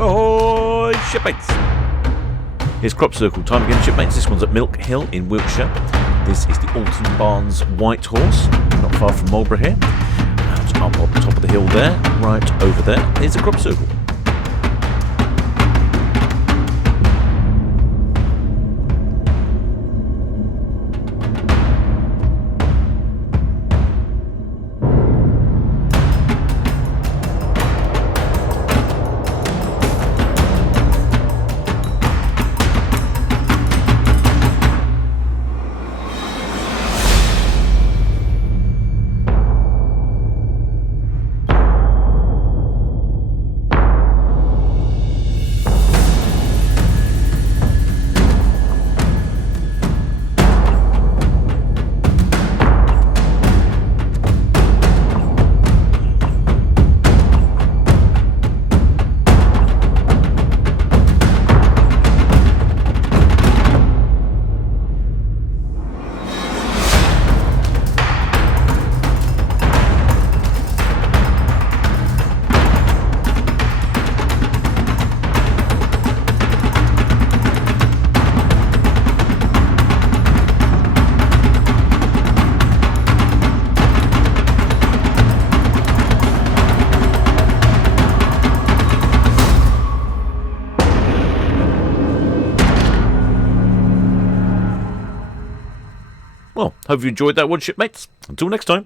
Ahoy, Shipmates! Here's Crop Circle time again, Shipmates. This one's at Milk Hill in Wiltshire. This is the Alton Barnes White Horse, not far from Marlborough here. And up on the top of the hill there, right over there, is a Crop Circle. Well, hope you enjoyed that one, Shipmates. Until next time.